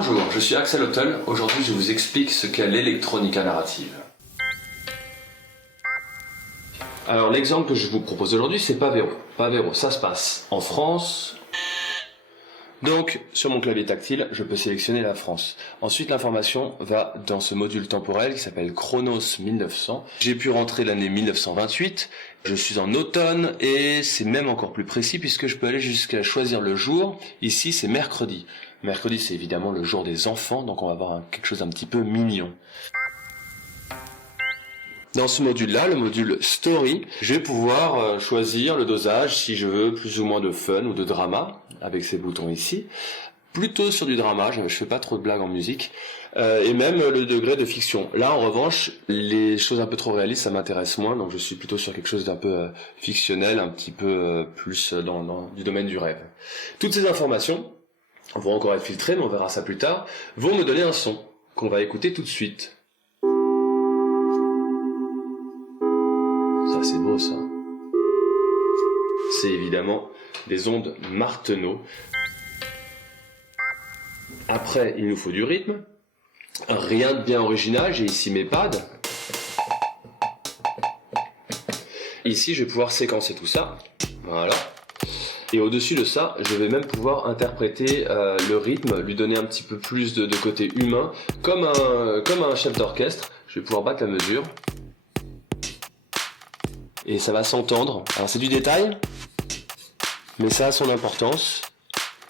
Bonjour, je suis Axel Hottel. Aujourd'hui, je vous explique ce qu'est l'électronica narrative. Alors, l'exemple que je vous propose aujourd'hui, c'est Pavero. Pavero, ça se passe en France. Donc, sur mon clavier tactile, je peux sélectionner la France. Ensuite, l'information va dans ce module temporel qui s'appelle Chronos 1900. J'ai pu rentrer l'année 1928. Je suis en automne et c'est même encore plus précis puisque je peux aller jusqu'à choisir le jour. Ici, c'est mercredi. Mercredi, c'est évidemment le jour des enfants, donc on va avoir quelque chose d'un petit peu mignon. Dans ce module-là, le module Story, je vais pouvoir choisir le dosage si je veux plus ou moins de fun ou de drama, avec ces boutons ici. Plutôt sur du drama, je fais pas trop de blagues en musique, et même le degré de fiction. Là, en revanche, les choses un peu trop réalistes, ça m'intéresse moins, donc je suis plutôt sur quelque chose d'un peu fictionnel, un petit peu plus dans du domaine du rêve. Toutes ces informations vont encore être filtrées, mais on verra ça plus tard, vont me donner un son qu'on va écouter tout de suite. Ça, c'est beau, ça. C'est évidemment des ondes Martenot. Après, il nous faut du rythme. Rien de bien original, j'ai ici mes pads. Ici, je vais pouvoir séquencer tout ça. Voilà. Et au-dessus de ça, je vais même pouvoir interpréter le rythme, lui donner un petit peu plus de côté humain, comme un chef d'orchestre. Je vais pouvoir battre la mesure. Et ça va s'entendre. Alors c'est du détail, mais ça a son importance.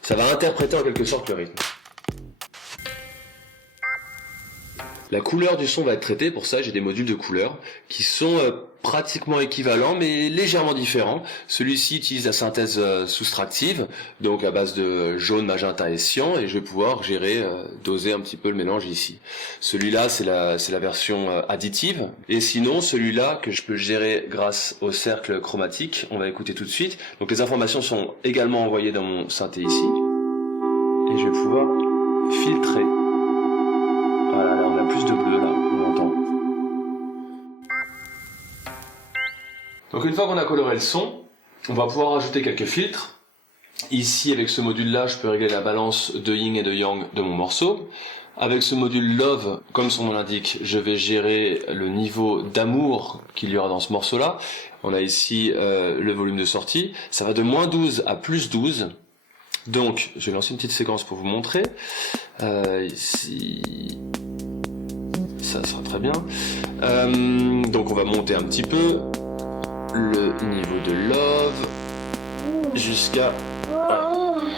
Ça va interpréter en quelque sorte le rythme. La couleur du son va être traitée, pour ça j'ai des modules de couleurs qui sont pratiquement équivalents mais légèrement différents. Celui-ci utilise la synthèse soustractive, donc à base de jaune, magenta et cyan, et je vais pouvoir gérer, doser un petit peu le mélange ici. Celui-là c'est la version additive, et sinon celui-là que je peux gérer grâce au cercle chromatique, on va écouter tout de suite. Donc les informations sont également envoyées dans mon synthé ici, et je vais pouvoir filtrer. Voilà, là on a plus de bleu, là, on entend. Donc une fois qu'on a coloré le son, on va pouvoir ajouter quelques filtres. Ici, avec ce module-là, je peux régler la balance de yin et de yang de mon morceau. Avec ce module Love, comme son nom l'indique, je vais gérer le niveau d'amour qu'il y aura dans ce morceau-là. On a ici le volume de sortie. Ça va de moins 12 à plus 12. Donc, je vais lancer une petite séquence pour vous montrer. Ici... ça sera très bien. Donc on va monter un petit peu le niveau de Love jusqu'à...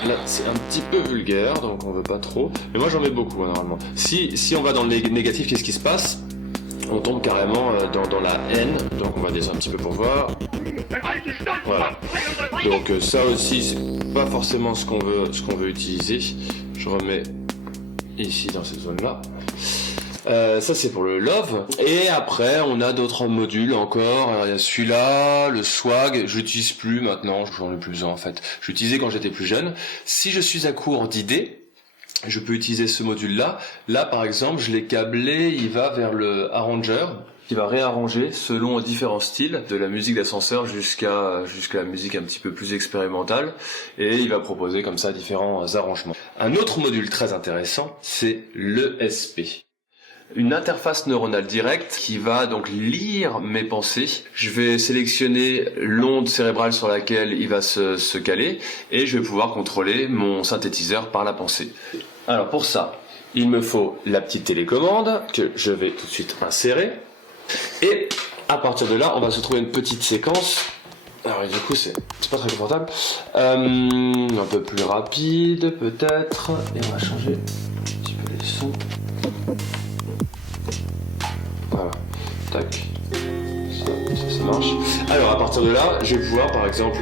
Là c'est un petit peu vulgaire, donc on veut pas trop. Mais moi j'en mets beaucoup normalement. Si on va dans le négatif, qu'est-ce qui se passe? On tombe carrément dans la haine, donc on va descendre un petit peu pour voir. Voilà. Donc ça aussi c'est pas forcément ce qu'on veut utiliser. Je remets ici dans cette zone là. Ça c'est pour le Love. Et après on a d'autres modules encore. Alors, il y a celui-là, le Swag, je l'utilise plus maintenant, j'en ai plus besoin en fait. Je l'utilisais quand j'étais plus jeune. Si je suis à court d'idées, je peux utiliser ce module-là. Là par exemple, je l'ai câblé, il va vers le arranger, qui va réarranger selon différents styles, de la musique d'ascenseur jusqu'à la musique un petit peu plus expérimentale, et il va proposer comme ça différents arrangements. Un autre module très intéressant, c'est l'ESP. Une interface neuronale directe qui va donc lire mes pensées. Je vais sélectionner l'onde cérébrale sur laquelle il va se caler, et je vais pouvoir contrôler mon synthétiseur par la pensée. Alors pour ça, il me faut la petite télécommande que je vais tout de suite insérer. Et à partir de là, on va se trouver une petite séquence. Alors du coup, c'est pas très confortable. Un peu plus rapide peut-être. Et on va changer un petit peu les sons. Voilà, tac. Ça marche. Alors à partir de là, je vais pouvoir par exemple,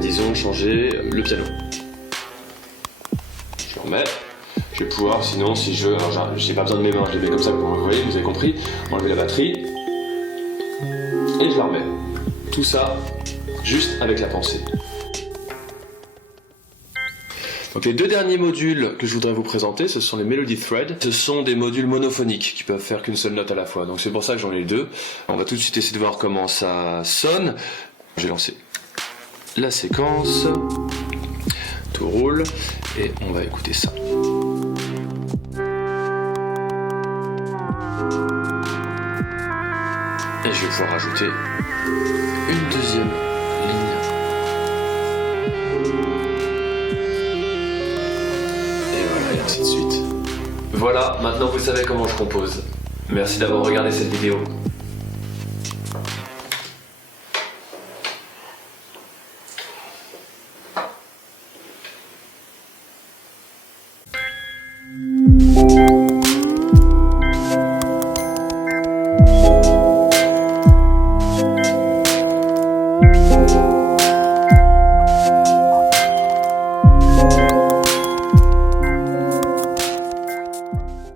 disons, changer le piano. Je le remets. Je vais pouvoir, sinon, si je veux, alors j'ai pas besoin de mes mains, je les mets comme ça, vous voyez, vous avez compris, enlever la batterie, et je la remets. Tout ça, juste avec la pensée. Donc les deux derniers modules que je voudrais vous présenter, ce sont les Melody Thread. Ce sont des modules monophoniques qui peuvent faire qu'une seule note à la fois, donc c'est pour ça que j'en ai deux. On va tout de suite essayer de voir comment ça sonne. J'ai lancé la séquence, tout roule, et on va écouter ça. je vais pouvoir rajouter une deuxième ligne. Et voilà, et ainsi de suite. Voilà, maintenant vous savez comment je compose. Merci d'avoir regardé cette vidéo.